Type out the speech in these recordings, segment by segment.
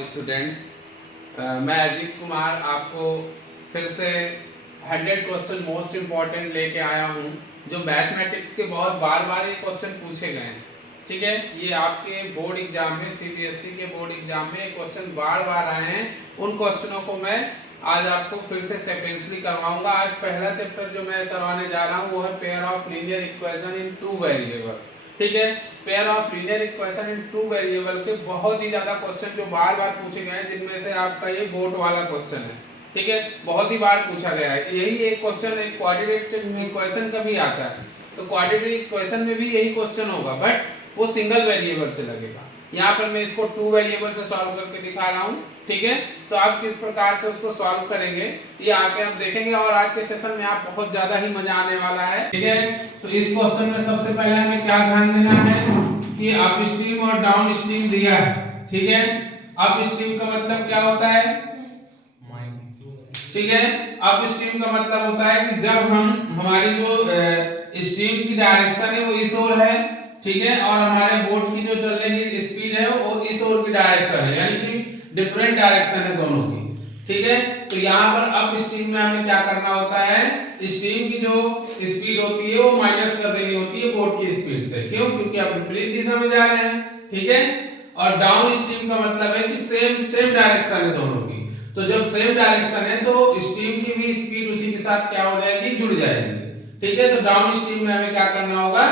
Students, मैं अजीत कुमार आपको फिर से 100 क्वेश्चन मोस्ट इम्पॉर्टेंट लेके आया हूँ जो मैथमेटिक्स के बहुत बार बार ये क्वेश्चन पूछे गए हैं। ठीक है, ये आपके बोर्ड एग्जाम में सीबीएसई के बोर्ड एग्जाम में ये क्वेश्चन बार बार आए हैं। उन क्वेश्चनों को मैं आज आपको फिर से सेक्वेंसली करवाऊंगा। आज पहला चैप्टर जो मैं करवाने जा रहा हूँ वो है pair of linear equation in two variable. ठीक है, pair of linear equation in two variable के बहुत ही ज्यादा क्वेश्चन जो बार बार पूछे गए हैं, जिनमें से आपका ये बोर्ड वाला क्वेश्चन है। ठीक है, बहुत ही बार पूछा गया है। यही एक क्वेश्चन एक क्वाड्रेटिक इक्वेशन का भी आता है, तो क्वाड्रेटिक इक्वेशन में भी यही क्वेश्चन होगा, बट वो सिंगल वेरिएबल से लगेगा। यहाँ पर मैं इसको टू वेरिएबल से सॉल्व करके दिखा रहा हूँ। ठीक है, तो आप किस प्रकार से उसको सॉल्व करेंगे ये आगे आप देखेंगे, और आज के सेशन में आप बहुत ज्यादा ही मजा आने वाला है। ठीक है, तो इस क्वेश्चन में सबसे पहले हमें क्या ध्यान देना है कि अप स्ट्रीम और डाउन स्ट्रीम दिया है। ठीक है, अप स्ट्रीम का मतलब क्या होता है? ठीक है, अप स्ट्रीम का मतलब होता है कि जब हमारी जो स्ट्रीम की डायरेक्शन है वो इस ओर है, ठीक है, और हमारे बोट की जो चलने की स्पीड है वो इस ओर की डायरेक्शन है, यानी कि डिफरेंट डायरेक्शन है दोनों की। ठीक है, तो यहाँ पर अप स्ट्रीम में हमें क्या करना होता है, स्ट्रीम की जो स्पीड होती है वो माइनस कर देनी होती है बोट की स्पीड से। क्यों? क्योंकि आप विपरीत दिशा में जा रहे हैं। ठीक है, और डाउन स्ट्रीम का मतलब है कि सेम डायरेक्शन है दोनों की। तो जब सेम डायरेक्शन है तो स्ट्रीम की भी स्पीड उसी के साथ क्या हो जाएगी, जुड़ जाएगी। ठीक है, तो डाउन स्ट्रीम में हमें क्या करना होगा,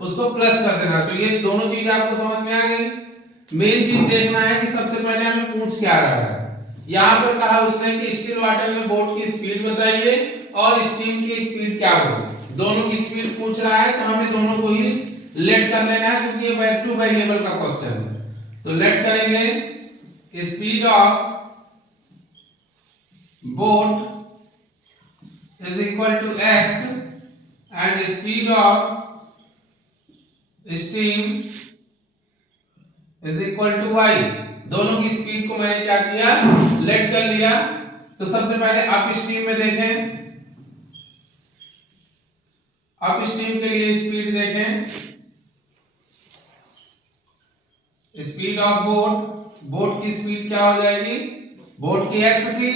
उसको प्लस कर देना। तो ये दोनों चीजें आपको समझ में आ गई। मेन चीज देखना है कि सबसे पहले हमें पूछ क्या रहा है। यहाँ पर कहा उसने कि स्टिल वाटर में बोट की स्पीड बताइए और स्टीम की स्पीड क्या होगी। दोनों की स्पीड पूछ रहा है, तो हमें दोनों को ही लेट कर लेना है क्योंकि ये टू वेरिएबल का क्वेश्चन है। तो लेट करेंगे speed of boat is equal to x and speed of steam is equal to y। दोनों की स्पीड को मैंने क्या किया, लेट कर लिया। तो सबसे पहले अप स्ट्रीम में देखें, अप स्ट्रीम के लिए स्पीड देखें, स्पीड ऑफ बोट, बोट की स्पीड क्या हो जाएगी, बोट की x थी,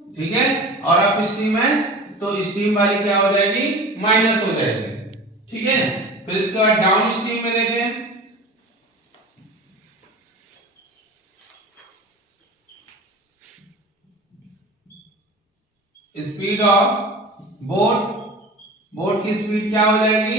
ठीक है, और अप स्ट्रीम है तो स्ट्रीम वाली क्या हो जाएगी, माइनस हो जाएगी। ठीक है, फिर इसके बाद डाउन स्ट्रीम में देखें, स्पीड ऑफ बोट, बोट की स्पीड क्या हो जाएगी,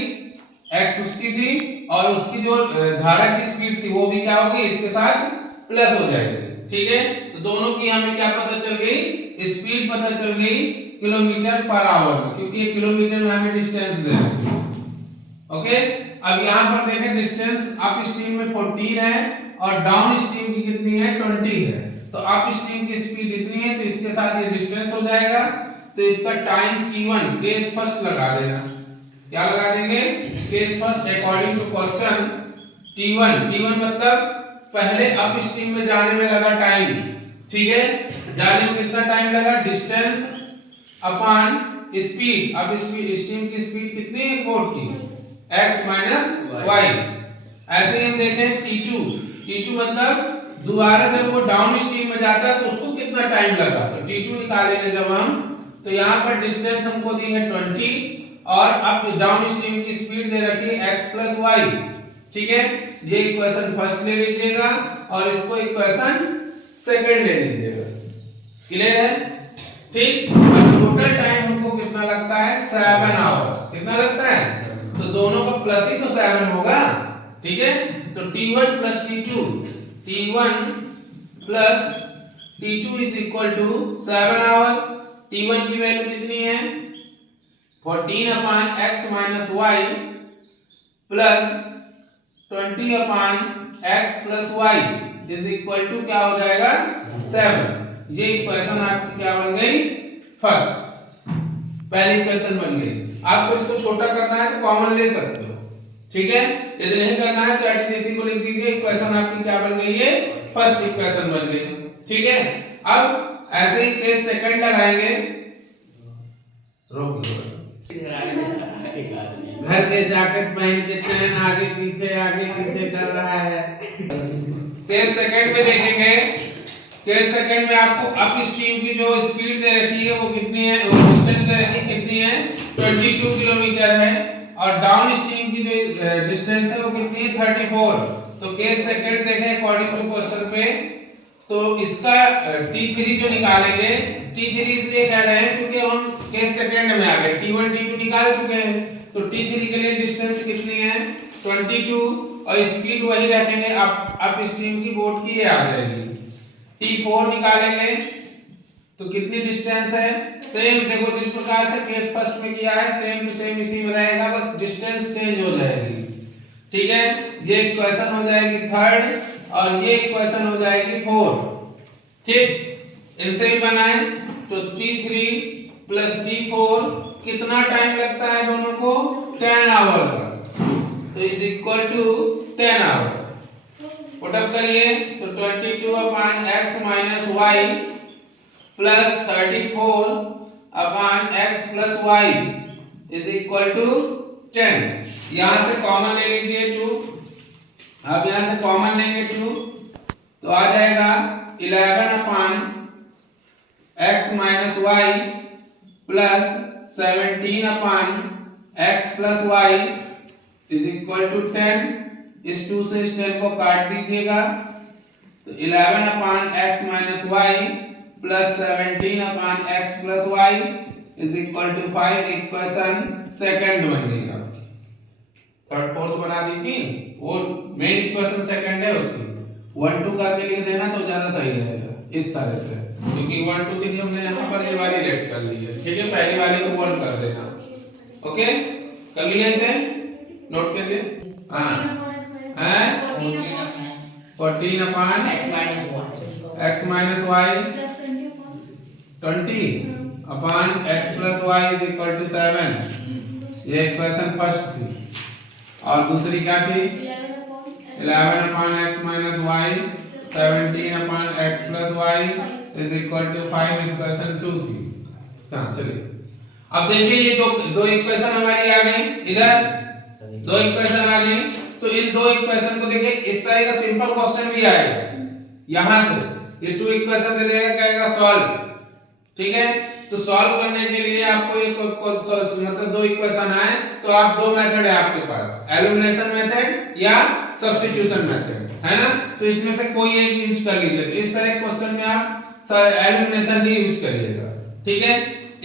x उसकी थी और उसकी जो धारा की स्पीड थी वो भी क्या होगी, इसके साथ प्लस हो जाएगी। ठीक है, तो दोनों की हमें क्या पता चल गई, स्पीड पता चल गई किलोमीटर पर आवर में, क्योंकि ये किलोमीटर में हमें डिस्टेंस दे रहे हैं। ओके, अब यहां पर देखें डिस्टेंस अप स्ट्रीम में 14 है और डाउन स्ट्रीम की कितनी है, 20 है। तो अप स्ट्रीम की स्पीड इतनी है तो इसके साथ ये डिस्टेंस हो जाएगा, तो इसका टाइम t1 केस फर्स्ट लगा देना। क्या लगा देंगे, case first according to question. t1 मतलब पहले अप स्ट्रीम में जाने में लगा टाइम। ठीक है, जाने में कितना टाइम लगा, डिस्टेंस अपॉन स्पीड। अब स्ट्रीम की स्पीड कितनी है बोट की, x माइनस y। ऐसे ही हम देखें t2 मतलब दोबारा जब वो डाउन स्ट्रीम में जाता है तो उसको कितना टाइम लगा, तो t2 निकालेंगे जब हम, तो यहाँ पर डिस्टेंस हमको दी है 20 और अब डाउन स्ट्रीम की स्पीड दे रखी है x प्लस वाई। ठीक है, ये इक्वेशन फर्स्ट ले लीजिएगा और इसको इक्वेशन सेकंड ले लीजिएगा। क्लियर है? ठीक, अब टोटल टाइम हमको कितना लगता है, 7 आवर। कितना लगता है, तो दोनों का प्लस ही तो 7 होगा। ठीक है, तो t1 plus t2, t1 plus t2 is equal to 7 hour. t1 की वैल्यू कितनी है, 14 upon x minus y plus 20 upon x plus y is equal to क्या हो जाएगा, 7। ये इक्वेशन आपकी क्या बन गई, फर्स्ट, पहली इक्वेशन बन गई। आपको इसको छोटा करना है तो कॉमन ले सकते हो। ठीक है, यदि नहीं करना है तो एटीजीसी को लिख दीजिए, इक्वेशन आपकी क्या बन गई है, फर्स्ट इक्वेशन बन गई। ठीक है, अब ऐसे ही केस सेकंड लगाएंगे, रोक दो, घर के जैकेट पहन के चैन आगे पीछे कर रहा है। केस सेकंड में देखेंगे, केस सेकंड में आपको अप स्ट्रीम की जो स्पीड दे रखी है वो कितनी है, वो डिस्टेंस दे रखी है कितनी है 22 किलोमीटर है, और डाउन स्ट्रीम की जो डिस्टेंस है वो कितनी है 34। तो केस सेकंड देखें अकॉर्डिंग टू क्वेश्चन पे, तो इसका T3 जो निकालेंगे, T3 इसलिए कह रहे हैं क्योंकि हम केस सेकंड में आ गए, T1 T2 निकाल चुके हैं, तो T3 के लिए डिस्टेंस कितनी है 22, और स्पीड वही रखेंगे अप स्ट्रीम की बोट की ये आ जाएगी। T4 निकालेंगे तो कितनी डिस्टेंस है, सेम देखो जिस प्रकार से केस फर्स्ट में किया है सेम टू सेम इसी में रहेगा, बस डिस्टेंस चेंज हो जाएगी। ठीक है, ये इक्वेशन हो जाएगी थर्ड और ये इक्वेशन हो जाएगी फोर्थ। ठीक, इनसे ही बनाए तो T3 प्लस T4 कितना टाइम लगता है दोनों को 10 आवर का, तो is equal to 10 hour. Put up करिए तो 22 upon x minus y plus 34 upon x plus y is equal to 10। यहां से कॉमन ले लीजिए 2, अब यहां से कॉमन लेंगे 2 तो आ जाएगा 11 upon x minus y plus 17 upon x plus y is equal to 10। इस 2 से इस 10 को काट दीजिएगा तो 11 upon x minus y plus 17 upon x plus y is equal to 5। Equation second बन गई आपकी। थर्ड फोर्थ बना दी थी, वो मेन इक्वेशन सेकंड है उसकी 1 2 करके लिख देना तो ज्यादा सही रहेगा इस तरह से, क्योंकि 1 2 3 हमने यहां पर ये वाली लेट कर ली है। ठीक है, पहली वाली को 1 कर देना। ओके, कर लिया इसे, नोट करिए। हां, 14 upon x minus y 20 upon x plus y is equal to 7। ये इक्वेशन फर्स्ट थी, और दूसरी क्या थी 11 upon x minus y 17 upon x plus y is equal to 5। Equation 2 थी। चलिए अब देखिए ये दो इक्वेशन हमारी आ गई, इधर दो इक्वेशन आ गई, तो इन दो इक्वेशन को देखिए इस तरह का सिंपल क्वेश्चन भी आएगा, यहां से ये 2 इक्वेशन दे देगा, कहेगा सॉल्व। ठीक है, तो सॉल्व करने के लिए आपको एक मतलब 2 इक्वेशन आए तो आप 2 मेथड है आपके पास, एलिमिनेशन मेथड या सब्स्टिट्यूशन मेथड, है ना। तो इसमें से कोई एक यूज कर लीजिए। तो इस तरह के क्वेश्चन में आप एलिमिनेशन ही यूज करिएगा। ठीक है,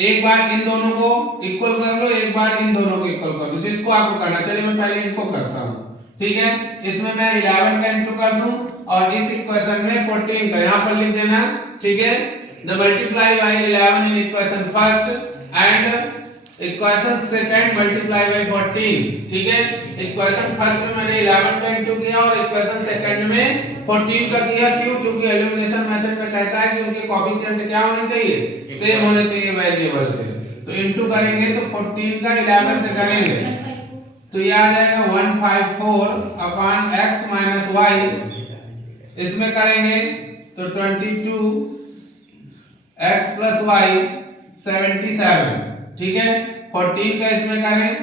एक बार इन दोनों को इक्वल कर लो, एक बार इन दोनों को इक्वल कर दो, जिसको आपको करना। चलिए मैं पहले इनको करता हूं। ठीक है, इसमें मैं 11 का इंटू कर दूं और इस इक्वेशन में 14 का यहां पर लिख देना। ठीक है, the multiply by 11 in equation first and equation second multiply by 14। ठीक है, इक्वेशन फर्स्ट में मैंने 11 का इंटू किया और इक्वेशन सेकंड में 14 का किया। क्यों? क्योंकि एलिमिनेशन मेथड में कहता है कि उनके कोएफिशिएंट क्या होने चाहिए, सेम होने चाहिए वेरिएबल के। तो इंटू करेंगे तो 14 का 11 से करेंगे तो ये आ जाएगा 154 अपॉन x माइनस वाई। इसमें करेंगे तो 22 x प्लस वाई 77। ठीक है, 14 का इसमें करें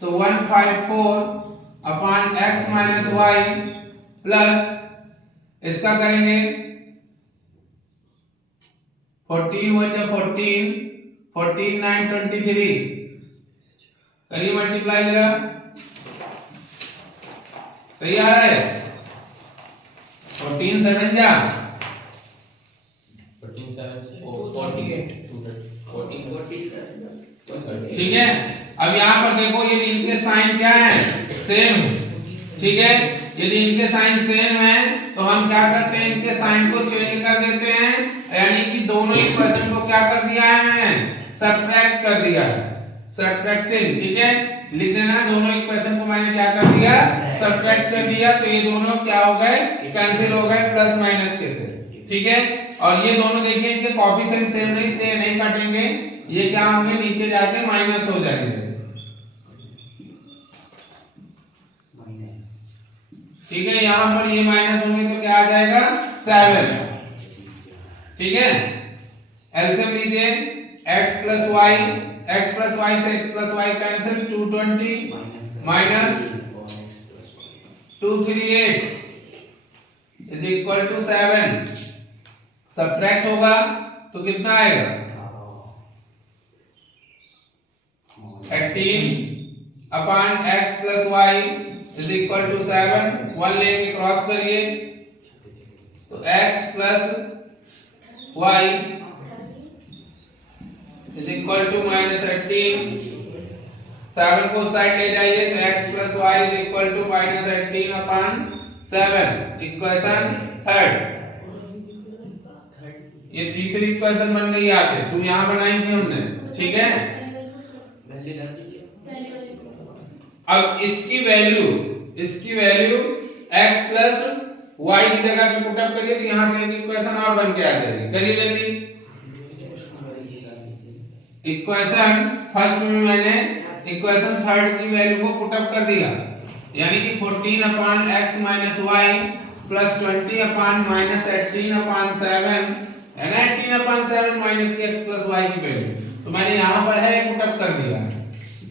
तो 154 upon x minus y plus इसका करेंगे 14 1 जा 14 14 9 23। करिए मल्टीप्लाई जरा, सही आ रहा है। 14 7 जा 14 7 48 ठीक है। अब यहाँ पर देखो यदि इनके साइन क्या है, सेम है। ठीक है, यदि इनके साइन सेम है तो हम क्या करते हैं, इनके साइन को चेंज कर देते हैं, यानी कि दोनों इक्वेशन को क्या कर दिया है मैंने, सब्ट्रैक्ट कर दिया है, सब्ट्रैक्टिंग। ठीक है, लिख देना दोनों इक्वेशन को मैंने क्या कर दिया, सब्ट्रैक्ट कर दिया। तो ये दोनों क्या हो गए, कैंसिल हो गए, प्लस माइनस के थे। ठीक है, और ये दोनों देखिए इनके कोएफिशिएंट सेम नहीं से नहीं काटेंगे, ये क्या होंगे नीचे जाके माइनस हो जाएंगे। ठीक है, यहां पर ये माइनस होंगे तो क्या आ जाएगा 7। ठीक है, एलसीएम लीजिए x plus y, x plus y से x plus y cancel, 220 minus 238 is equal to 7 subtract होगा तो कितना आएगा 18 upon x plus y is equal to 7 1 लेके क्रॉस करिए तो x plus y is equal to minus 18 7 को साइड ले जाइए तो x plus y is equal to minus 18 upon 7 equation third ये तीसरी इक्वेशन बन गई आपके टू यहां बनाई थी हमने ठीक है अब इसकी वैल्यू x प्लस y की जगह पे पुट अप करिए तो यहां से एक इक्वेशन और बन के आ जाएगी करिए जल्दी इक्वेशन फर्स्ट में मैंने इक्वेशन थर्ड की वैल्यू को पुट अप कर दिया यानी कि 14 upon x minus y plus 20 upon minus 18 upon 7 है ना 18 अपॉन 7 माइनस के x प्लस y की वैल्यू तो मैंने यहां पर है पुट अप कर दिया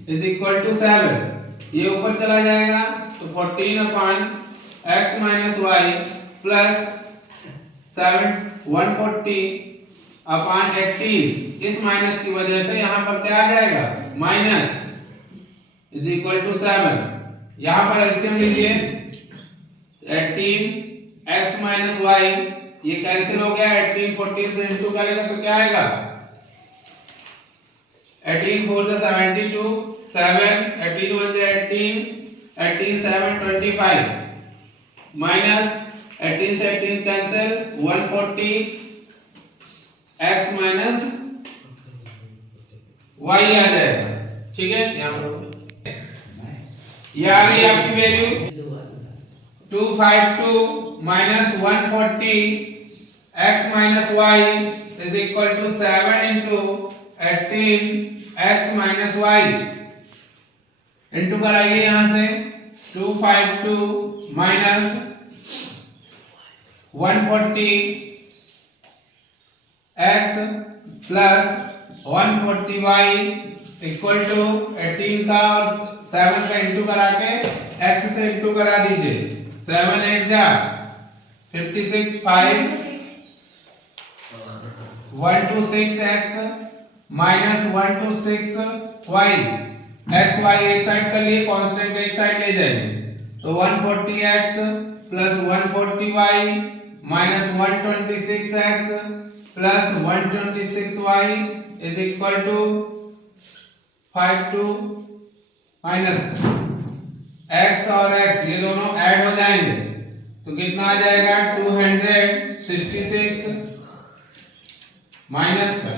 इज इक्वल टू 7 ये ऊपर चला जाएगा तो 14 upon x minus y plus 140 upon 18 इस माइनस की वजह से यहां पर क्या आ जाएगा माइनस इज इक्वल टू 7 यहां पर एलसीएम लीजिए 18 x माइनस वाई ये कैंसिल हो गया 18 14 से इंटू करेगा तो क्या आएगा 18 4 से 72 7 18 1 से 18 18 7 25 माइनस 18 से 18 कैंसिल 140 x माइनस y आ जाएगा ठीक है यहां पर ये आ गई आपकी value 252 minus 140 x minus y is equal to 7 into 18 x minus y into कराइए यहां से 252 minus 140 x plus 140y equal to 18 का और 7 का इंटू करा के x से इंटू करा दीजिए 7 8 जा 56 5 126 x minus 126 y x y एक साइड कर लिए कांस्टेंट एक साइड ले जाइए तो 140x plus 140y minus 126x plus 126y is equal to 52 minus x और x ये दोनों ऐड हो जाएंगे तो कितना आ जाएगा 266 माइनस का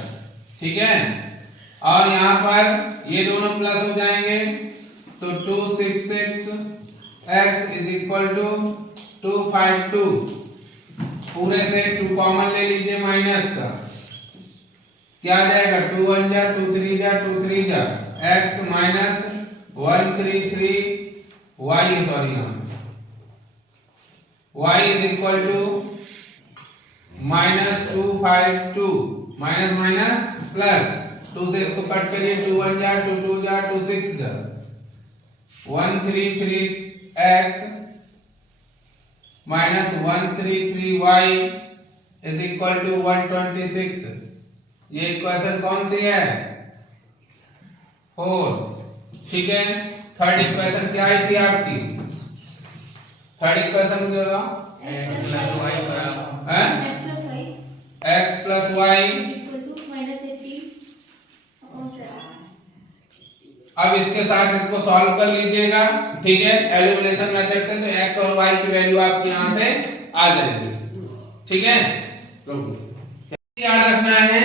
ठीक है और यहां पर ये दोनों प्लस हो जाएंगे तो 266 x इज इक्वल टू 252 पूरे से 2 कॉमन ले लीजिए माइनस का क्या आ जाएगा 2 1 जा 2 3 जा 2 3 जा x minus 133 y sorry y is equal to minus 252 minus minus plus 2 से इसको कट करिए 2 1 जा 2 2 जा 2 6 जा 133 x minus 133 y is equal to 126 ये इक्वेशन कौन सी है 4 ठीक है थर्ड इक्वेशन क्या आई थी आपकी थर्ड इक्वेशन मुझे बताओ x प्लस y अब इसके साथ इसको सॉल्व कर लीजिएगा ठीक है एलिमिनेशन मेथड से तो x और y की वैल्यू आपके यहां से आ जाएगी ठीक है याद रखना है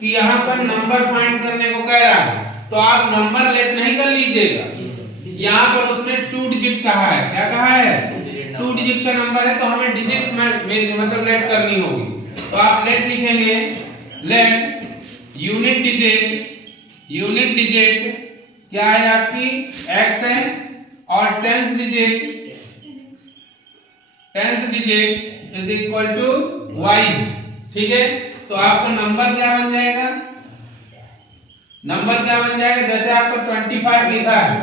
कि यहां पर नंबर फाइंड करने को कह रहा है तो आप नंबर लेट नहीं कर लीजिएगा यहां पर उसने 2 डिजिट कहा है क्या कहा है 2 डिजिट का नंबर है तो हमें डिजिट में मतलब लेट करनी होगी तो आप लेट लिखेंगे लेट यूनिट डिजिट क्या है आपकी x है और tens digit is equal to y ठीक है तो आपका नंबर क्या बन जाएगा जैसे आपको 25 लिखा है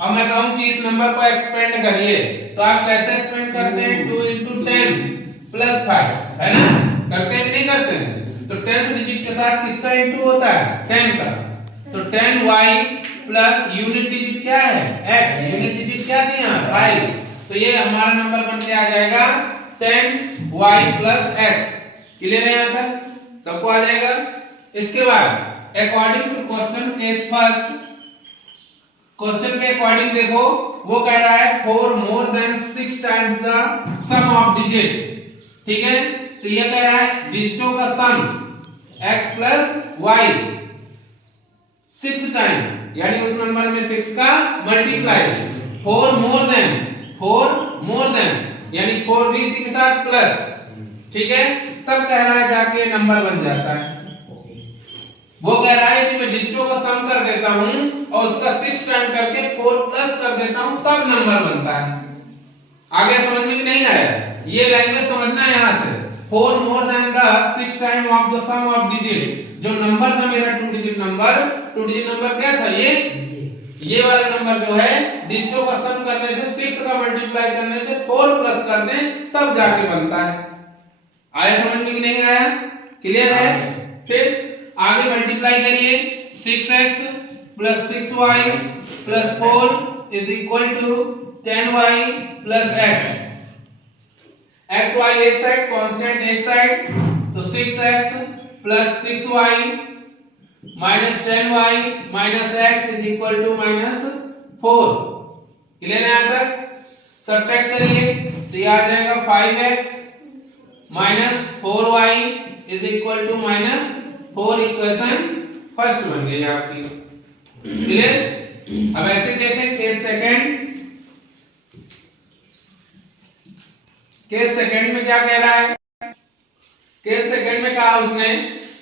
अब मैं कहूं कि इस नंबर को एक्सपेंड करिए तो आप कैसे एक्सपेंड करते हैं 2 into 10 +5 है ना, करते हैं कि नहीं करते हैं? तो 10th डिजिट के साथ किसका इंटू होता है? 10 का। तो 10y प्लस यूनिट डिजिट क्या है? x। यूनिट डिजिट क्या थी यहाँ? 5। तो ये हमारा नंबर बन के आ जाएगा 10y प्लस x। क्लियर है यहाँ तक? सबको आ जाएगा। इसके बाद according to question case first, question के अकॉर्डिंग देखो, वो कह रहा है 4 more than 6 times the sum of digit. ठीक है, तो ये कह रहा है डिजिटों का sum x plus y 6 time, यानी उस नंबर में 6 का मल्टीप्लाई। 4 मोर देन यानी 4 भी इसी के साथ प्लस। ठीक है, तब कह रहा है जाके नंबर बन जाता है। वो कह रहा है कि मैं डिजिटों को सम कर देता हूं और उसका 6 टाइम करके 4 प्लस कर देता हूं, तब नंबर बनता है। आगे समझ में नहीं आया? ये लैंग्वेज समझना है यहां से। 4 more than the 6 time of the sum of digit. जो नंबर था मेरा 2 डिजिट नंबर क्या था? ये वाला नंबर जो है डिजिटों का सम करने से 6 का मल्टीप्लाई करने से 4 प्लस कर दें तब जाके बनता है। आया समझ में कि नहीं आया? क्लियर है? फिर आगे मल्टीप्लाई करिए। 6x plus 6y plus 4 is equal to 10y plus x। xy एक साइड, कांस्टेंट एक साइड, तो 6x plus 6y minus 10y minus x is equal to minus 4। Clear है यहाँ तक? सब्ट्रैक्ट करिए तो ये आ जाएगा 5x minus 4y is equal to minus 4। Equation first बन गई आपकी। क्लियर? अब ऐसे देखें केस सेकंड में क्या कह रहा है? केस सेकंड में कहा उसने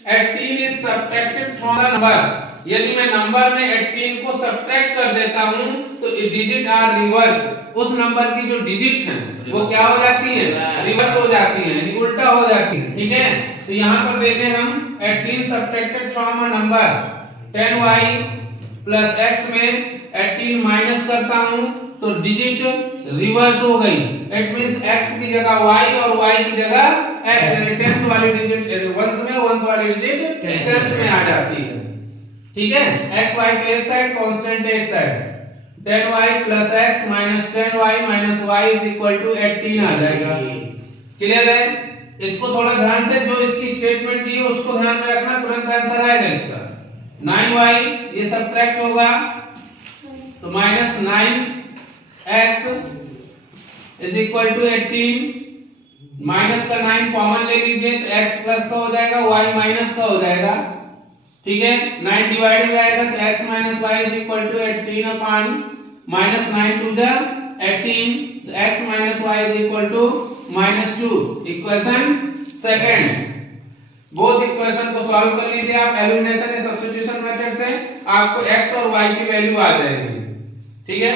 18 is subtracted from the number. यदि मैं नंबर में 18 को सब्ट्रैक्ट कर देता हूं तो डिजिट आर रिवर्स। उस नंबर की जो डिजिट है वो क्या हो जाती है? रिवर्स हो जाती है, यानी उल्टा हो जाती है। ठीक है, तो यहां पर देखें हम 18 subtracted from a number 10y plus x में 18 माइनस करता हूं तो डिजिट रिवर्स हो गई। इट मींस x की जगह y और y की जगह x, यानी टेंस वाली डिजिट वंस में, वंस वाली डिजिट टेंस में आ जाती है। ठीक है, x y की एक साइड, कांस्टेंट एक side, 10y plus x minus 10y minus y is equal to 18 आ जाएगा। क्लियर है? इसको थोड़ा ध्यान से, जो इसकी स्टेटमेंट दी है उसको ध्यान में रखना, तुरंत आंसर आएगा इसका। 9y ये सब्ट्रैक्ट होगा तो minus 9x is equal to 18। Minus का 9 कॉमन ले लीजिए तो x प्लस का हो जाएगा, y माइनस का हो जाएगा। ठीक है, 9 डिवाइड हो जाएगा तो x minus y is equal to 18 upon minus 9 to the 18, तो x minus y is equal to minus 2। Equation second. Both equation को सॉल्व कर लीजिए आप एलिमिनेशन या सब्स्टिट्यूशन मेथड से, आपको x और y की वैल्यू आ जाएगी। ठीक है,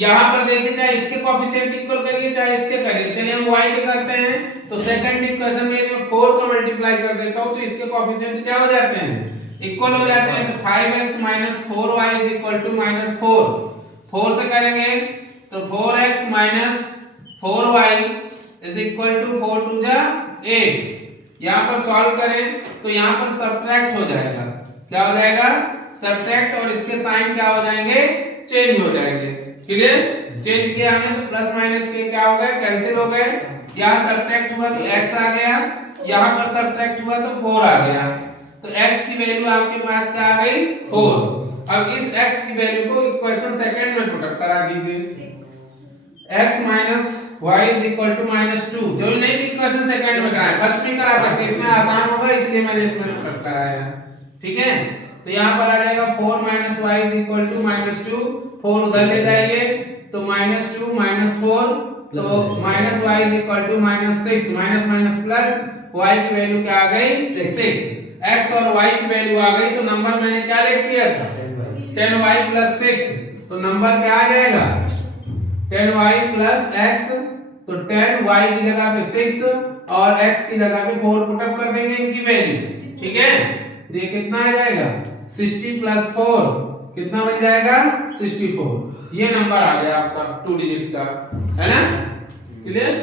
यहां पर देखिए चाहे इसके कोएफिशिएंट इक्वल करिए चाहे इसके करिए। चलिए हम y के करते हैं तो सेकंड इक्वेशन में यदि मैं 4 का मल्टीप्लाई कर देता हूं तो इसके कोएफिशिएंट क्या हो जाते हैं? इक्वल हो जाते हैं। तो 5x minus 4y is equal to minus 4। 4 से करेंगे तो 4x minus 4y is equal to 4 two जा 8। यहां पर सॉल्व करें तो यहां पर सब्ट्रैक्ट हो जाएगा। क्या हो जाएगा? सब्ट्रैक्ट, और इसके साइन क्या हो जाएंगे? चेंज हो जाएंगे। क्लियर? चेंज किया हमने तो प्लस माइनस के क्या हो गए? कैंसिल हो गए। यहां सब्ट्रैक्ट हुआ तो x आ गया, यहां पर सब्ट्रैक्ट हुआ तो 4 आ गया। तो x की वैल्यू आपके पास क्या आ गई? 4। अब इस x की वैल्यू को इक्वेशन सेकंड में पुट अप करा दीजिए। x minus y is equal to minus 2। जो नहीं कि इक्वेशन सेकंड में कराएं, फर्स्ट में करा सकते, इसमें आसान होगा इसलिए मैंने इसमें पुट अप कराया। ठीक है, तो यहां पर आ जाएगा 4 minus y is equal to minus 2। 4 उधर ले जाइए तो माइनस 2 माइनस 4 तो minus y is equal to minus 6। Minus minus plus, y की वैल्यू क्या आ गई? 6। x और y की वैल्यू आ गई तो नंबर मैंने क्या लेट किया था? 10y plus 6। तो नंबर क्या आ जाएगा? 10y plus x। तो 10y की जगह पे 6 और x की जगह पे 4 पुट अप कर देंगे इनकी वैल्यू। ठीक है, ये कितना आ जाएगा? 60 प्लस 4 कितना बन जाएगा? 64। ये नंबर आ गया आपका 2 डिजिट का, है ना? Clear?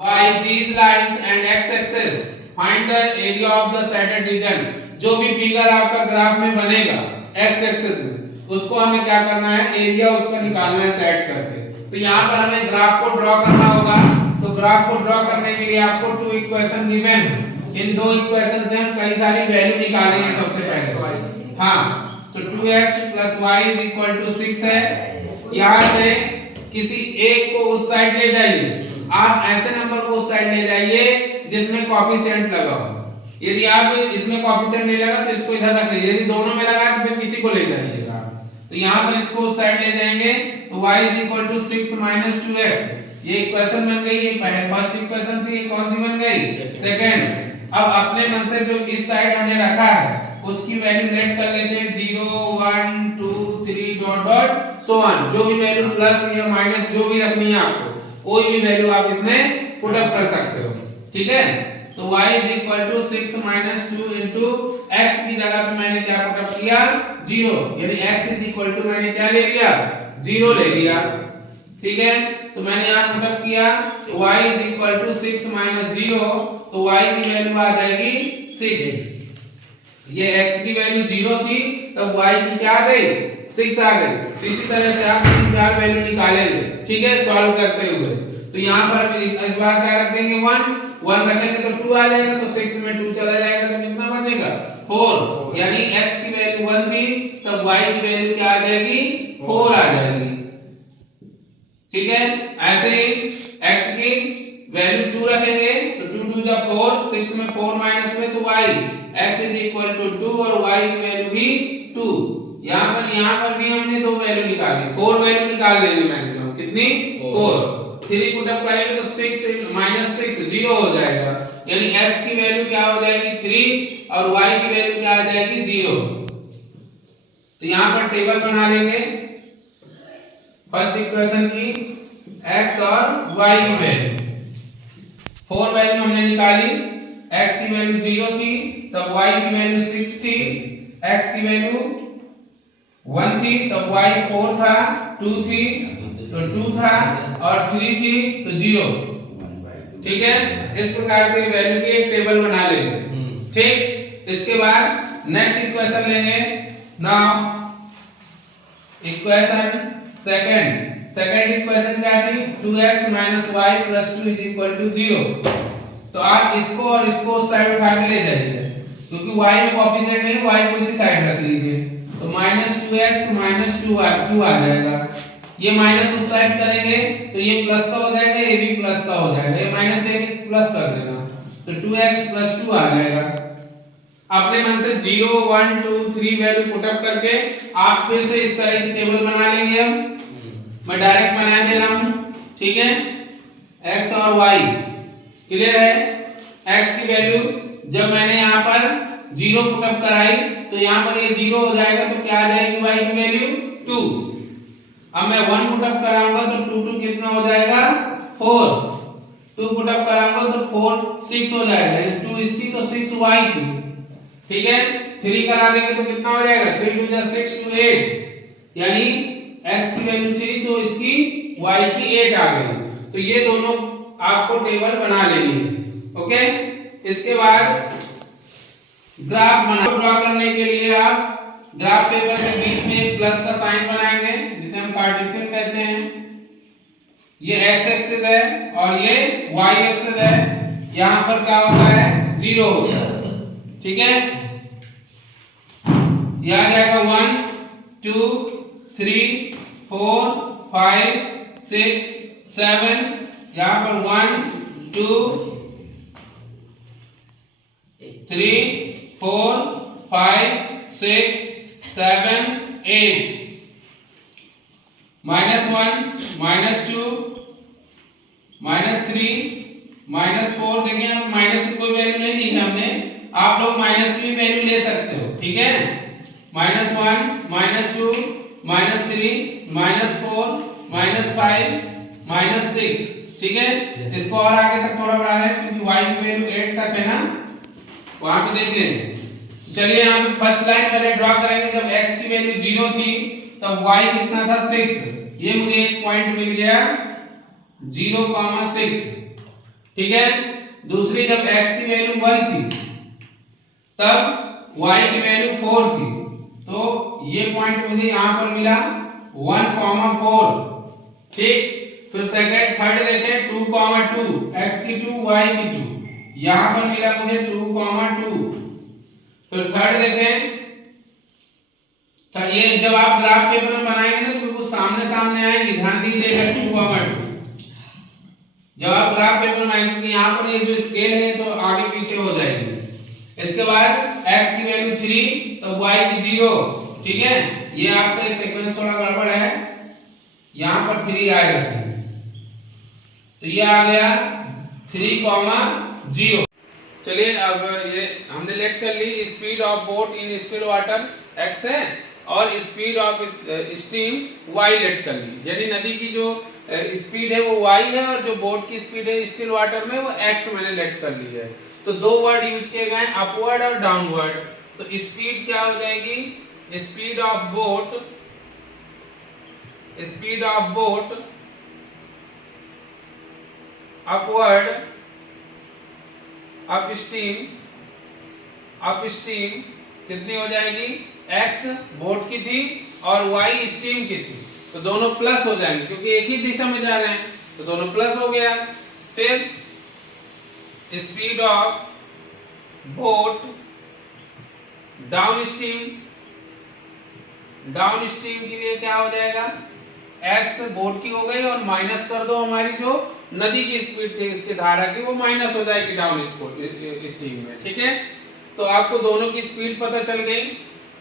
By these lines and x-axis find the area of the shaded region। जो भी फिगर आपका ग्राफ में बनेगा x एक्सिस में, उसको हमें क्या करना है, एरिया उसका निकालना है सेट करके। तो यहाँ पर हमें ग्राफ को ड्रॉ करना होगा। तो ग्राफ को ड्रॉ करने के लिए आपको टू इक्वेशन गिवन है। इन दो इक्वेशन से हम कई सारी वैल्यू निकालेंगे। सबसे पहले हाँ, तो 2x + y = 6 है। यहाँ से किसी एक को उस साइड ले जाइए। आप ऐसे नंबर को उस साइड ले जाइए जिसमें कोएफिशिएंट लगा हो। यदि आप इसमें कोएफिशिएंट नहीं लगा तो इसको इधर रख लीजिए। यदि दोनों में लगा तो फिर किसी को ले जाइएगा। तो यहाँ पर इसको उस साइड ले जाएंगे तो y = 6 - 2x। ये इक्वेशन बन गई। ये फर्स्ट इक्वेशन थी, ये कौन सी बन गई, सेकंड। अब अपने मन से जो इस साइड हमने रखा है उसकी वैल्यू लेट कर लेते हैं 0 1 2 3 डॉट डॉट सो ऑन। जो भी वैल्यू प्लस या माइनस जो भी रखनी है आपको, कोई भी वैल्यू आप इसमें पुट अप कर सकते हो। ठीक है, तो y = 6 - 2 into x की जगह पे मैंने क्या पुट अप किया, 0। यानी x = मैंने क्या ले लिया, 0 ले लिया। ठीक है, तो मैंने यहां पुट अप किया y = 6 - 0, तो y की वैल्यू आ जाएगी 6। ये x की वैल्यू 0 थी, तब y की क्या आ गई, 6 आ गई। तो इसी तरह से आप 3-4 वैल्यू निकालेंगे। ठीक है, सॉल्व करते हुए। तो यहाँ पर इस बार क्या रख देंगे, 1 रखेंगे तो 2 आ जाएगा। तो 6 में 2 चला जाएगा तो कितना बचेगा, 4। यानी x की वैल्यू 1 थी, तब y की वैल्यू क्या आ जाएगी, 4 आ जाएगी। ठीक है, ऐसे ही x की वैल्यू 2 रखेंगे तो 2 2 जा 4, 6 में 4 माइनस हुए तो y x = 2 और y की वैल्यू भी 2। यहाँ पर भी हमने दो वैल्यू निकाली, 4 वैल्यू निकाल देंगे मैक्सिमम। कितनी, 4। 3 पुट अप करेंगे तो 6 -6 0 हो जाएगा। यानी x की वैल्यू क्या हो जाएगी, 3 और y की वैल्यू क्या आ जाएगी, 0। तो यहाँ पर टेबल बना लेंगे फर्स्ट इक्वेशन की x और y की वैल्यू। 4 वैल्यू हमने निकाली, x की वैल्यू 0 थी, तब y की वैल्यू 6 थी, x की वैल्यू 1 थी, तब y 4 था, 2 थी तो 2 था और 3 थी तो 0। ठीक है, इस प्रकार से वैल्यू की एक टेबल बना लेंगे। ठीक, इसके बाद नेक्स्ट इक्वेशन लेंगे। नाउ इक्वेशन सेकंड इक्वेशन क्या थी, 2x - y + 2 = 0। तो आप इसको और इसको उस साइड उठा के ले जाइए, क्योंकि y में कोएफिशिएंट नहीं, y को इसी साइड रख लीजिए। तो -2x - 2 आ जाएगा। ये माइनस उस साइड करेंगे तो ये प्लस का हो जाएगा, ये भी प्लस का हो जाएगा। ये माइनस लेके प्लस कर देना, तो 2x + 2 आ जाएगा। अपने मन से 0 1 2 3 वैल्यू पुट अप करके आप फिर से इस तरह की टेबल बना लेंगे। अब मैं डायरेक्ट बना दे रहा हूं। ठीक है, x और y क्लियर है। x की वैल्यू जब मैंने यहाँ पर 0 पुट अप कराई तो यहाँ पर ये 0 हो जाएगा, तो क्या आ जाएगी y की वैल्यू 2। अब मैं 1 पुट अप कराऊंगा तो 2 2 कितना हो जाएगा, 4। 2 पुट अप कराऊंगा तो 4 6 हो जाएगा। 2 इसकी तो 6 y की। ठीक है, 3 करा देंगे तो कितना हो जाएगा, 3 2 जा 6 2 8। यानी x की वैल्यू 3 तो इसकी y की 8 आ गई। तो ये दोनों आपको टेबल बना लेनी है। ओके, इसके बाद ग्राफ ड्रॉ करने के लिए आप ग्राफ पेपर में बीच में एक प्लस का साइन बनाएंगे, जिसे हम कार्टेशियन कहते हैं। ये x एक्सिस है और ये y एक्सिस है। यहां पर क्या होता है, 0 होता है। ठीक है, ये आ जाएगा 1 2 3 4 5 6 7। यहां पर 1 2 3 4 5 6 7 8। -1 -2 -3 -4। देखिए यहाँ माइनस की कोई वैल्यू नहीं दी है हमने, आप लोग माइनस की वैल्यू ले सकते हो। ठीक है, -1 -2 -3 -4 -5 -6। ठीक है, इसको और आगे तक थोड़ा बढ़ा रहे हैं क्योंकि y की वैल्यू 8 तक है ना, वहां पे देख लेंगे। चलिए यहाँ पे फर्स्ट लाइन पहले ड्रॉ करेंगे। जब x की वैल्यू 0 थी तब y कितना था, 6। ये मुझे एक पॉइंट मिल गया 0,6, ठीक है। दूसरी जब x की वैल्यू 1 थी तब y की वैल्यू 4 थी, तो ये पॉइंट मुझे यहां पर मिला 1,4, ठीक। फिर सेकंड थर्ड देखें 2,2, x की 2 y की 2, यहां पर मिला मुझे 2,2। फिर थर्ड देखें, तो ये जब आप ग्राफ पेपर में बनाएंगे ना तो बिल्कुल सामने सामने आएंगे, ध्यान दीजिएगा 2,2। जब आप ग्राफ पेपर में आएंगे, क्योंकि यहाँ पर ये जो स्केल है तो आगे पीछे हो जाएगी। इसके बाद x की वैल्यू 3 तो y की 0, ठीक है। ये आपका सीक्वेंस थोड़ा गड़बड़ है, यहाँ पर 3 आएगा, तो ये आ गया 3,0। चलिए अब ये हमने लेट कर ली, speed of boat in still water x है और speed of steam y let कर ली, यानी नदी की जो स्पीड है वो y है और जो बोट की स्पीड है स्टिल वाटर में वो x मैंने लेट कर ली है। तो दो वर्ड यूज किए गए, अपवर्ड और डाउनवर्ड। तो स्पीड क्या हो जाएगी, speed of boat upward upstream कितनी हो जाएगी, x बोट की थी और y स्टीम की थी, तो दोनों प्लस हो जाएंगे क्योंकि एक ही दिशा में जा रहे हैं, तो दोनों प्लस हो गया। फिर speed of boat down stream के लिए क्या हो जाएगा, x बोट की हो गई और माइनस कर दो हमारी जो नदी की स्पीड थी उसकी धारा की, वो माइनस हो जाएगी डाउन स्ट्रीम में, ठीक है। तो आपको दोनों की स्पीड पता चल गई।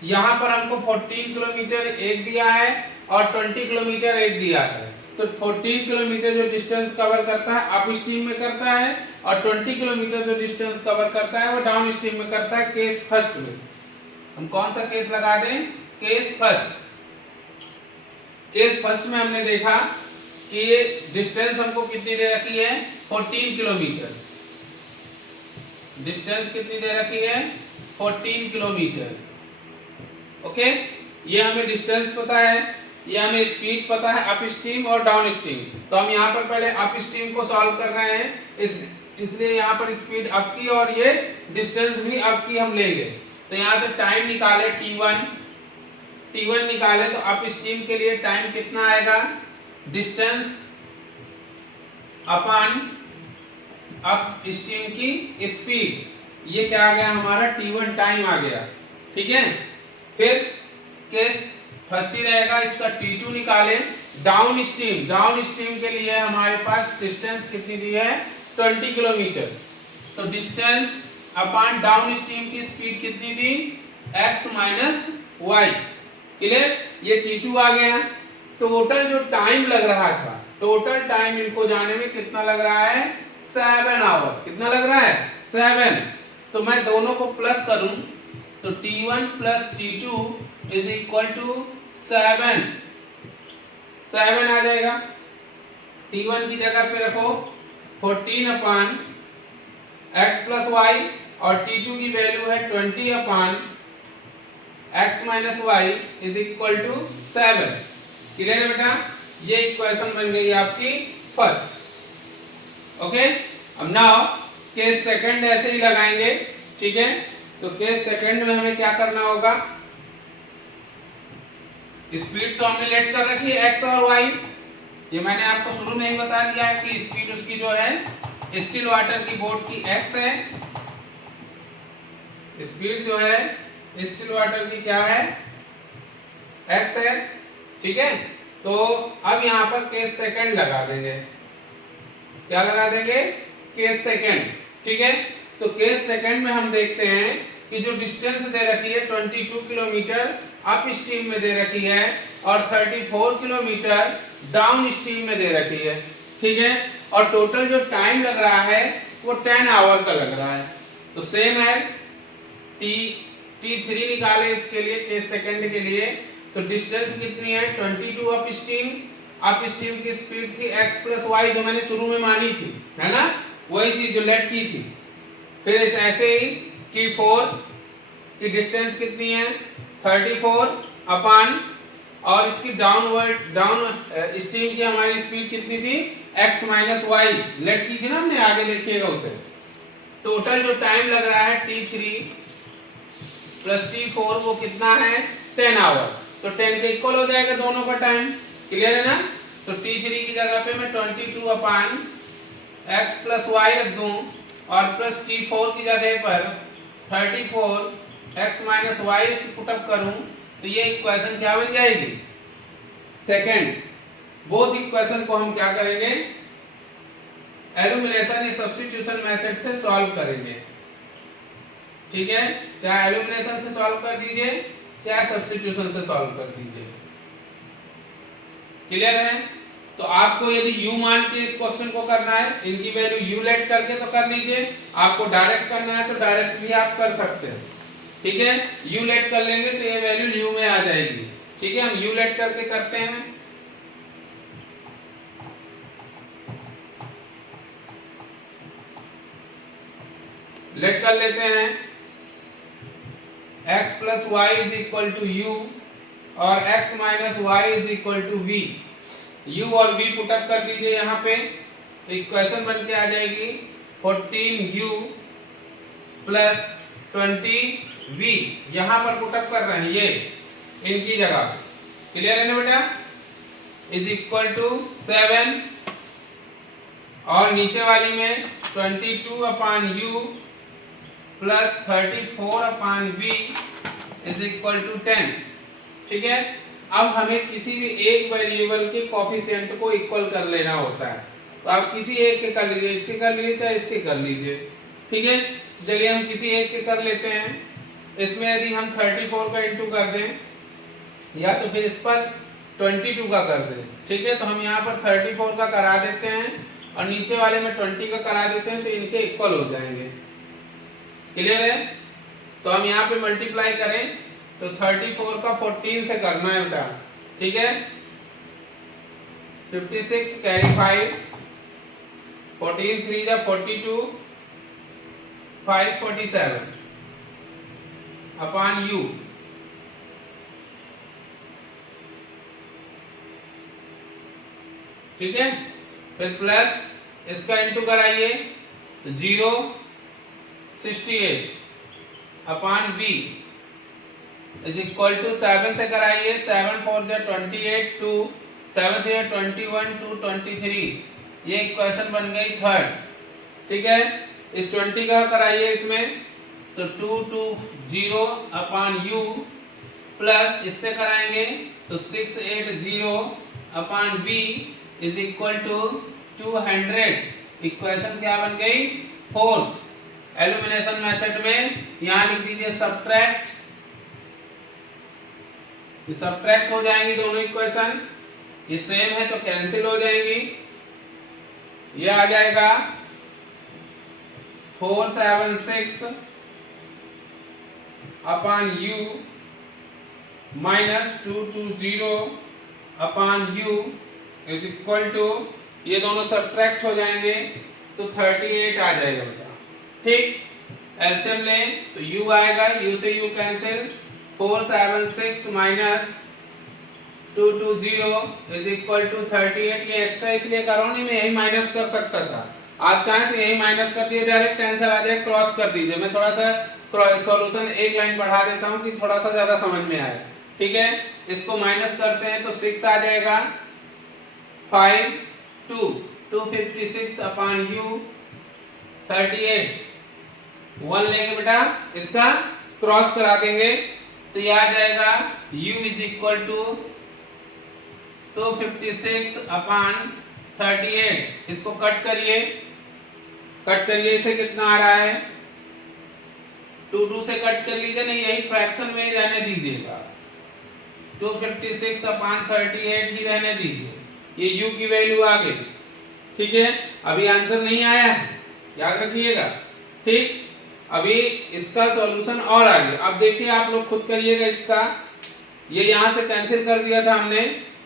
यहाँ पर हमको 14 किलोमीटर एक दिया है और 20 किलोमीटर एक दिया है, तो 14 किलोमीटर जो डिस्टेंस कवर करता है अप स्ट्रीम में करता है और 20 किलोमीटर जो डिस्टेंस कवर करता है वो डाउन स्ट्रीम में करता है। केस फर्स्ट में हम कौन सा केस लगा दें, केस फर्स्ट में हमने देखा कि ये डिस्टेंस हमको कितनी दे रखी है, 14 किलोमीटर। डिस्टेंस कितनी दे रखी है, 14 किलोमीटर, ओके। ये हमें डिस्टेंस पता है, ये हमें स्पीड पता है अप स्ट्रीम और डाउन स्ट्रीम। तो हम यहाँ पर पहले अप स्ट्रीम को सॉल्व कर रहे हैं, इसलिए यहाँ पर स्पीड अप की और ये डिस्टेंस भी अप की हम लेंगे। तो यहाँ से टाइम निकाले T1 निकाले, तो अप स्ट्रीम के लिए टाइम कितना आएगा, डिस्टेंस अपॉन अप स्ट्रीम की स्पीड, ये क्या आ गया हमारा T1 टाइम आ गया, ठीक है। फिर केस फर्स्ट ही रहेगा, इसका T2 निकाले। डाउन स्ट्रीम के लिए हमारे पास डिस्टेंस कितनी दी है, 20 किलोमीटर, तो डिस्टेंस अपॉन डाउन स्ट्रीम की स्पीड कितनी दी, x माइनस y, क्लियर। ये T2 आ गया। टोटल जो टाइम लग रहा था, टोटल टाइम इनको जाने में कितना लग रहा है, 7 आवर। कितना लग रहा है, 7। तो मैं दोनों को प्लस करूं तो T1 plus T2 is equal to 7 आ जाएगा। T1 की जगह पे रखो 14 अपॉन x प्लस y और T2 की वैल्यू है 20 upon x minus y is equal to 7। Clear है बेटा, ये इक्वेशन बन गई आपकी फर्स्ट, ओके। अब नाउ केस सेकंड ऐसे ही लगाएंगे, ठीक है। तो केस सेकंड में हमें क्या करना होगा, स्पीड तो हमने लेट कर रखी है x और y, ये मैंने आपको शुरू में ही बता दिया है कि स्पीड उसकी जो है स्टिल वाटर की बोट की x है, स्पीड जो है स्टिल वाटर की क्या है, x है, ठीक है। तो अब यहाँ पर केस सेकंड लगा देंगे, क्या लगा देंगे, केस सेकंड, ठीक है। तो केस सेकंड में हम देखते हैं कि जो डिस्टेंस दे रखी है 22 किलोमीटर अप स्ट्रीम में दे रखी है और 34 किलोमीटर डाउन स्ट्रीम में दे रखी है, ठीक है। और टोटल जो टाइम लग रहा है वो 10 आवर का लग रहा है। तो सेम एज T3 निकाले इसके लिए, केस सेकंड के लिए। तो डिस्टेंस कितनी है, 22 अप स्ट्रीम की स्पीड थी x प्लस y, जो मैंने शुरू में मानी थी, है ना, वही चीज जो लेट की थी। फिर ऐसे ही T4 की डिस्टेंस कितनी है, 34 अपॉन और इसकी डाउन स्ट्रीम की हमारी स्पीड कितनी थी, x माइनस वाई, लेट की थी ना हमने, आगे देखिएगा उसे। टोटल जो टाइम लग रहा है t3 प्लस t4 वो कितना है 10 आवर, तो 10 के इक्वल हो जाएगा दोनों का टाइम, क्लियर है ना। तो t3 की जगह पे मैं 22 अपान x प्लस वाई रख दूं और प्लस t4 की जगह पर 34 x माइनस वाई पुटअप करूं, तो ये इक्वेशन क्या बन जाएगी, सेकंड। बोथ इक्वेशन को हम क्या करेंगे, एलिमिनेशन या सब्स्टिट्यूशन मेथड से सॉल्व करेंगे, ठीक है। चाहे एलिमिनेशन से सॉल्व कर दीजिए, चाहे सब्स्टिट्यूशन से सॉल्व कर दीजिए, क्लियर है। तो आपको यदि u मान के इस क्वेश्चन को करना है, इनकी वैल्यू u लेट करके तो कर लीजिए, आपको डायरेक्ट करना है तो डायरेक्ट भी आप कर सकते हैं, ठीक है। u लेट कर लेंगे तो ये वैल्यू u में आ जाएगी, ठीक है। हम u लेट करके करते हैं, लेट कर लेते हैं, x plus y is equal to u और x minus Y is equal to v. u और v पुटअप कर दीजिए यहाँ पे, इक्वेशन बन के आ जाएगी 14u प्लस 20v, यहाँ पर पुटअप कर रहे हैं ये इनकी जगह, क्लियर है ना बेटा, इज इक्वल टू 7 और नीचे वाली में 22 upon u plus 34 upon v is equal to 10, ठीक है। अब हमें किसी भी एक वेरिएबल के कोफिशिएंट को इक्वल कर लेना होता है, तो आप किसी एक के कर लीजिए, इसके कर लीजिए चाहे इसके कर लीजिए, ठीक है। तो चलिए हम किसी एक के कर लेते हैं, इसमें यदि हम 34 का इंटू कर दें या तो फिर इस पर 22 का कर दें, ठीक है। तो हम यहाँ पर 34 का करा देते हैं और नीचे वाले में 20 का करा देते हैं, तो इनके इक्वल हो जाएंगे, क्लियर है। तो हम यहाँ पे मल्टीप्लाई करें तो 34 का 14 से करना है बेटा, ठीक है। 56 कैरी 5, 14 3 जा 42, 5 47 अपान u, ठीक है। फिर प्लस इसका इंटू कराइए तो 0 68 अपान b इज इक्वल टू 7 से कराइए, 7 4 जा 28, 2 7 3 21, 2 23, ये इक्वेशन बन गई थर्ड, ठीक है। इस 20 का कराइए इसमें तो 2 2 0 अपान u प्लस इससे कराएंगे तो 6 8 0 upon b is equal to 200, equation क्या बन गई फोर्थ। एलिमिनेशन मेथड में यहां लिख दीजिए सब्ट्रैक्ट, सब्ट्रैक्ट हो जाएंगी दोनों इक्वेशन, ये सेम है तो कैंसिल हो जाएंगी, ये आ जाएगा 476 upon u minus 220 upon u is equal to, ये दोनों सब्ट्रैक्ट हो जाएंगे तो 38 आ जाएगा बेटा, ठीक। एलसीएम लें तो u आएगा, u से u cancel, 476 minus 220 is equal to 38। ये एक्स्ट्रा इसलिए कर रहा हूं, नहीं मैं यही माइनस कर सकता था, आप चाहें तो यही माइनस कर दिए, डायरेक्ट आंसर आ जाए, क्रॉस कर दीजिए। मैं थोड़ा सा सॉल्यूशन एक लाइन बढ़ा देता हूं कि थोड़ा सा ज्यादा समझ में आए, ठीक है। इसको माइनस करते हैं तो 6 आ जाएगा, 5 2 256 अपान u 38, 1 लेके बेटा इसका क्रॉस करा देंगे तो ये आ जाएगा u इज इक्वल टू 256 अपान 38। इसको कट करिए, इसे कितना आ रहा है 2 से कट कर लीजिए, नहीं यही फ्रैक्शन में ही रहने दीजिएगा, 256 अपान 38 ही रहने दीजिए, ये u की वैल्यू आ गई, ठीक है। अभी आंसर नहीं आया है, याद रखिएगा, ठीक। अभी इसका सॉल्यूशन और आगे, अब देखिए आप लोग खुद करिएगा इसका, ये यहाँ से कैंसिल कर दिया था हमने,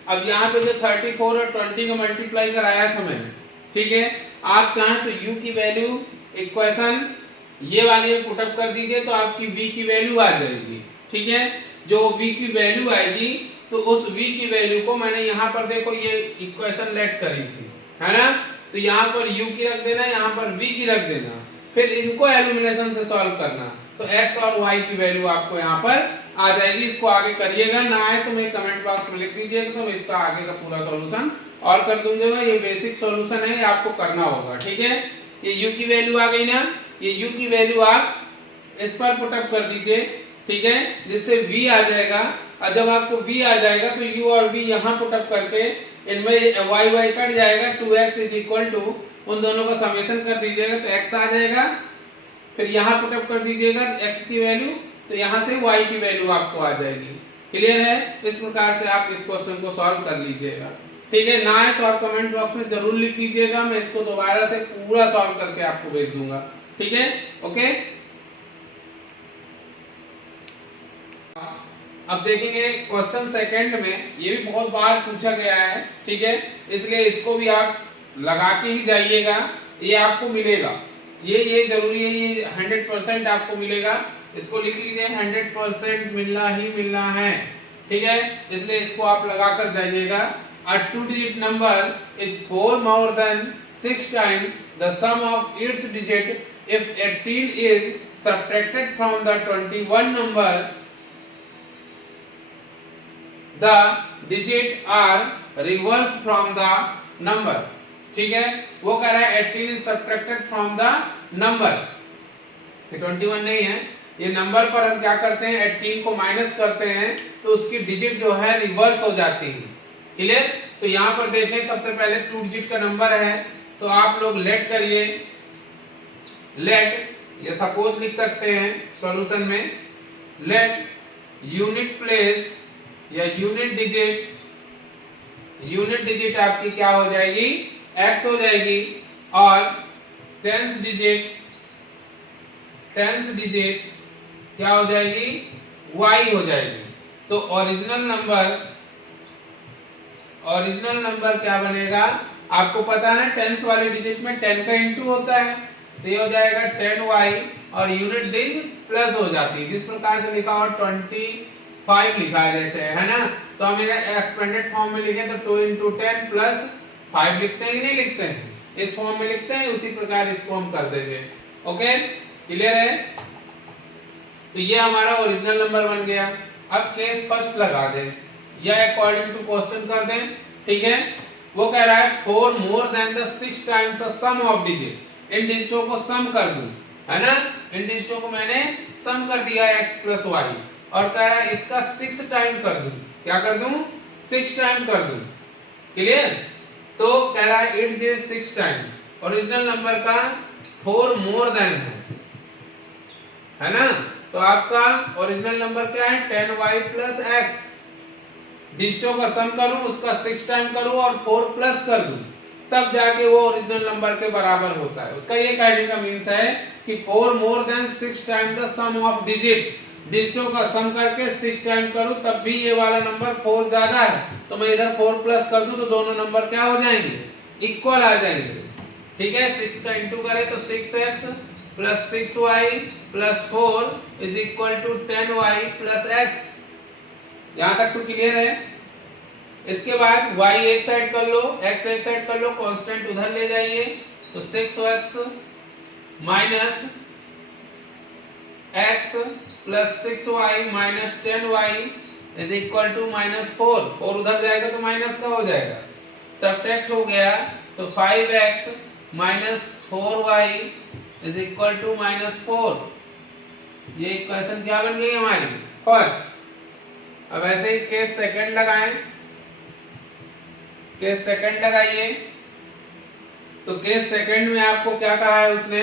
अब यहाँ पे जो 34 और 20 का मल्टीप्लाई कराया था मैंने, ठीक है। आप चाहें तो u की वैल्यू इक्वेशन ये वाली पुटअप कर दीजिए तो आपकी v की वैल्यू आ जाएगी, ठीक है। जो v की वैल्यू आएगी तो उस v की वैल्यू को मैंने यहाँ पर देखो ये इक्वेशन लेट करी थी, है ना, तो यहाँ पर u की रख देना, यहाँ पर v की रख देना, फिर इनको एलिमिनेशन से सॉल्व करना, तो x और y की वैल्यू आपको यहाँ पर आ जाएगी। इसको आगे करिएगा, ना आए तो मैं कमेंट बॉक्स में लिख दीजिएगा, तो मैं इसका आगे का पूरा सॉल्यूशन और कर दूंगा। ये बेसिक सॉल्यूशन है, ये आपको करना होगा, ठीक है। ये u की वैल्यू आ गई ना, ये u की वैल्यू आप इस पर पुट अप कर दीजिए, ठीक है, जिससे v आ जाएगा। और जब आपको v आ जाएगा तो u और v यहाँ पुट अप करके इनमें y कट जाएगा, 2x इज इक्वल टू उन दोनों का समेशन कर दीजिएगा तो x आ जाएगा। फिर यहाँ पुट अप कर दीजिएगा x की वैल्यू, तो यहाँ से y की वैल्यू आपको आ जाएगी। क्लियर है? इस प्रकार से आप इस क्वेश्चन को सॉल्व कर लीजिएगा, ठीक है। ना आए तो आप कमेंट बॉक्स में जरूर लिख दीजिएगा, मैं इसको दोबारा से पूरा सॉल्व करके आपको भेज दूंगा, ठीक है, ओके। अब देखेंगे क्वेश्चन सेकंड में, ये भी बहुत बार पूछा गया है, ठीक है, इसलिए इसको भी आप लगा के ही जाइएगा, ये आपको मिलेगा, ये जरूरी है, ये 100% आपको मिलेगा। इसको लिख लीजिए, 100% मिलना ही मिलना है, ठीक है, इसलिए इसको आप लगा कर जाइएगा। A 2-digit number is 4 more than 6 times the sum of its digit. If 18 is subtracted from the 21 number, the digits are reversed from the number. ठीक है, वो कह रहा है 18 is subtracted from the number, 21 नहीं है, ये नंबर पर हम क्या करते हैं, 18 को माइनस करते हैं तो उसकी डिजिट जो है रिवर्स हो जाती है। क्लियर? तो यहाँ पर देखें, सबसे पहले 2 डिजिट का नंबर है, तो आप लोग लेट करिए, लेट, ये सपोज लिख सकते हैं सॉल्यूशन में, लेट यूनिट प्लेस या यूनिट डिजिट आपकी क्या हो जाएगी, x हो जाएगी, और टेंस डिजिट क्या हो जाएगी, y हो जाएगी। तो ओरिजिनल नंबर क्या बनेगा, आपको पता है ना, टेंस वाले डिजिट में 10 का इंटू होता है, तो ये हो जाएगा 10y, और यूनिट डिजिट प्लस हो जाती है, जिस प्रकार से लिखा और 25 लिखा है जैसे, है ना, तो हम एक्सपेंडेड फॉर्म में लिखे तो 2 into 10 प्लस 5 लिखते हैं कि नहीं लिखते हैं, इस फॉर्म में लिखते हैं, उसी प्रकार इसको हम कर देंगे। ओके, क्लियर है? तो ये हमारा ओरिजिनल नंबर बन गया। अब केस फर्स्ट लगा दें या अकॉर्डिंग टू क्वेश्चन कर दें, ठीक है। वो कह रहा है 4 more than the 6 times the sum of digit, इन डिजिटों को सम कर दूं, है ना, इन डिजिटों को मैंने सम कर दिया x प्लस y, और कह रहा है इसका 6 टाइम कर दूं, क्या कर दूं, 6 टाइम कर दूं। क्लियर? तो कह रहा है it's is 6 time, original number का 4 more than है ना, तो आपका ओरिजिनल नंबर क्या है, 10y प्लस x, डिजिटों का सम करूं, उसका 6 टाइम करूं और 4 प्लस कर दूं, तब जाके वो ओरिजिनल नंबर के बराबर होता है। उसका ये कहने का मीन्स है कि 4 more than 6 time the sum of digit, डिजिटों का सम करके 6 टाइम करूं तब भी ये वाला नंबर 4 ज्यादा है, तो मैं इधर 4 प्लस कर दूं तो दोनों नंबर क्या हो जाएंगे, इक्वल आ जाएंगे। ठीक है, 6 का इंटू करें तो 6x plus 6y plus 4 is equal to 10y plus x। यहां तक तो क्लियर है। इसके बाद y एक साइड कर लो, x एक साइड कर लो, कांस्टेंट उधर ले जाइए, तो 6x minus x plus 6y minus 10y is equal to -4, और उधर जाएगा तो माइनस का हो जाएगा, सब्ट्रैक्ट हो गया तो 5x minus 4y is equal to -4। ये इक्वेशन क्या बन गई हमारी, फर्स्ट। अब ऐसे ही केस सेकंड लगाएं, केस सेकंड लगाइए, तो केस सेकंड में आपको क्या कहा है उसने,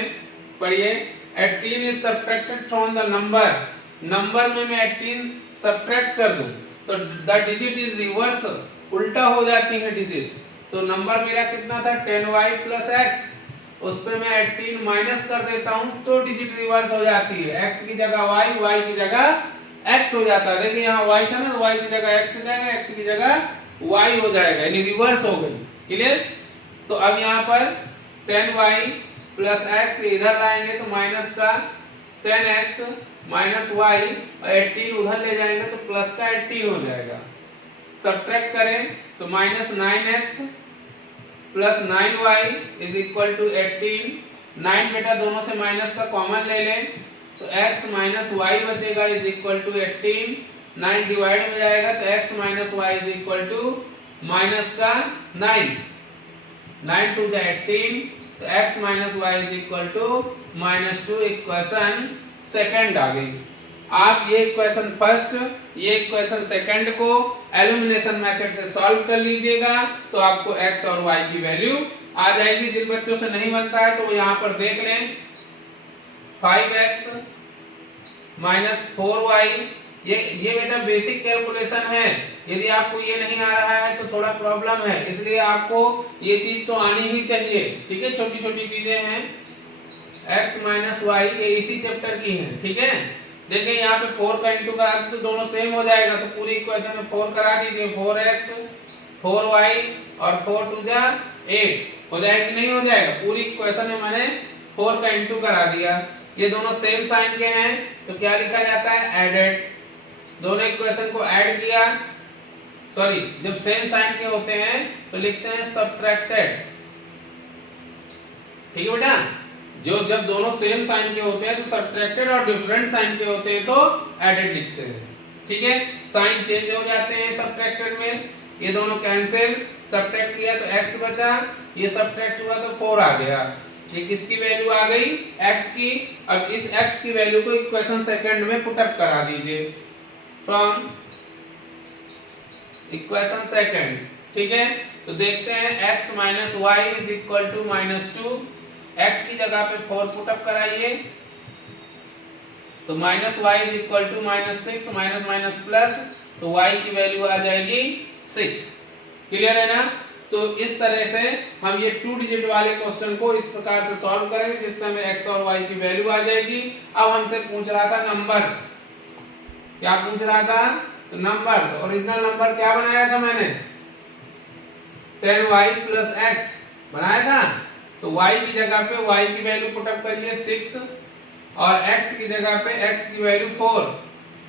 पढ़िए, 18 is subtracted from the number, number में मैं 18 सब्ट्रैक्ट कर दूं तो द डिजिट इज रिवर्स, उल्टा हो जाती है डिजिट, तो नंबर मेरा कितना था 10y प्लस x, उस पे मैं 18 माइनस कर देता हूं तो डिजिट रिवर्स हो जाती है, x की जगह y, y की जगह x हो जाता है। देखिए यहाँ y था ना, तो y की जगह x हो जाएगा, x की जगह y हो जाएगा, यानी रिवर्स हो गई। क्लियर? तो अब यहाँ पर 10y प्लस x इधर लाएंगे तो माइनस का 10x माइनस y, और 18 उधर ले जाएंगे तो प्लस का 18 हो जाएगा। सब्ट्रैक्ट करें तो -9x plus 9y is equal to 18। 9 बेटा दोनों से माइनस का कॉमन ले लें तो x माइनस वाई बचेगा इज इक्वल टू 18। 9 डिवाइड हो जाएगा तो x minus Y is equal to minus का 9। 9 टू द 18 तो x minus Y is equal to -2। Equation second आ गई। आप ये इक्वेशन फर्स्ट ये इक्वेशन सेकंड को एलिमिनेशन मेथड से सॉल्व कर लीजिएगा तो आपको x और y की वैल्यू आ जाएगी। जिन बच्चों से नहीं बनता है तो वो यहाँ पर देख लें 5x माइनस 4y। ये बेटा बेसिक कैलकुलेशन है। यदि आपको ये नहीं आ रहा है तो थोड़ा प्रॉब्लम है, इसलिए आपको ये चीज तो आनी ही चाहिए। ठीक है, छोटी छोटी चीजें हैं। x माइनस वाई ये इसी चैप्टर की है। ठीक है, देखिए यहाँ पे 4 का इंटू करा दे तो दोनों सेम हो जाएगा, तो पूरी इक्वेशन में 4 करा दीजिए। 4x 4y और 4 टू जा 8 हो जाएगा कि नहीं हो जाएगा। पूरी इक्वेशन में मैंने 4 का इंटू करा दिया। ये दोनों सेम साइन के हैं तो क्या लिखा जाता है, एडेड। दोनों इक्वेशन को ऐड किया, सॉरी जब सेम साइन के होते हैं तो लिखते हैं सब्ट्रैक्टेड। ठीक है बेटा, जो जब दोनों सेम साइन के होते हैं तो सब्ट्रैक्टेड और डिफरेंट साइन के होते हैं तो एडेड लिखते हैं। ठीक है, साइन चेंज हो जाते हैं सब्ट्रैक्टेड में। ये दोनों कैंसिल, सब्ट्रैक्ट किया तो x बचा, ये सब्ट्रैक्ट हुआ तो 4 आ गया। ये किसकी वैल्यू आ गई, x की। अब इस x की वैल्यू को इक्वेशन सेकंड में पुट अप करा दीजिए फ्रॉम इक्वेशन सेकंड। ठीक है, तो देखते हैं x minus Y is equal to -2। x की जगह पे 4 पुट अप कराइए तो minus Y is equal to -6 minus minus plus, तो y की वैल्यू आ जाएगी 6। क्लियर है ना। तो इस तरह से हम ये 2 डिजिट वाले क्वेश्चन को इस प्रकार से सॉल्व करेंगे जिससे हमें x और y की वैल्यू आ जाएगी। अब हमसे पूछ रहा था नंबर, क्या पूछ रहा था, तो नंबर। तो ओरिजिनल नंबर क्या बनाया था मैंने, 10y प्लस x बनाया था। तो y की जगह पे y की वैल्यू पुट अप करिए 6 और x की जगह पे x की वैल्यू 4,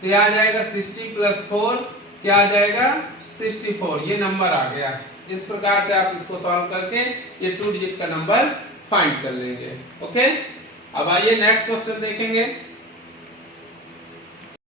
तो यह आ जाएगा 60 प्लस 4, क्या आ जाएगा 64। ये नंबर आ गया। इस प्रकार से आप इसको सॉल्व करके ये 2 डिजिट का नंबर फाइंड कर लेंगे। ओके, अब आइए नेक्स्ट क्वेश्चन देखेंगे।